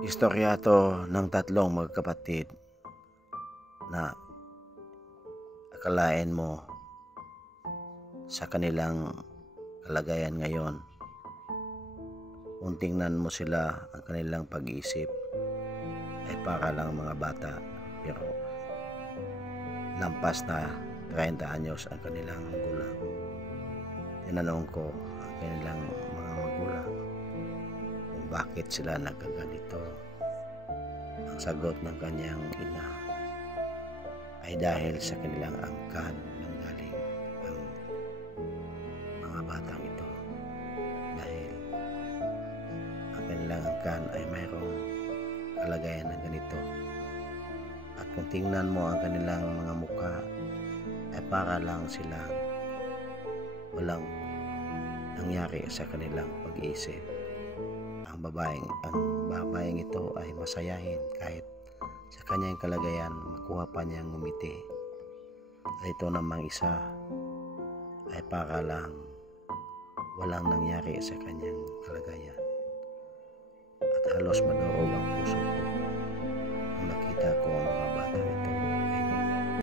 Istorya to ng tatlong magkapatid na akalain mo sa kanilang kalagayan ngayon, kung tingnan mo sila, ang kanilang pag-iisip ay para lang mga bata, pero lampas na 30 anyos ang kanilang gulang. Tinanong ko ang kanilang mga magulang kung bakit sila nagkaganito. Ang sagot ng kanyang ina ay dahil sa kanilang angkan nang galing ang mga batang ito, dahil ang kanilang angkan ay mayroong kalagayan na ganito. At kung tingnan mo ang kanilang mga mukha, ay para lang silang walang nangyari sa kanilang pag-iisip. Ang babaeng ito ay masayahin kahit sa kanyang kalagayan, makuha pa niyang ngumiti. At ito namang isa ay para lang walang nangyari sa kanyang kalagayan. At halos madurog ang puso ko nung nakita ko ang mga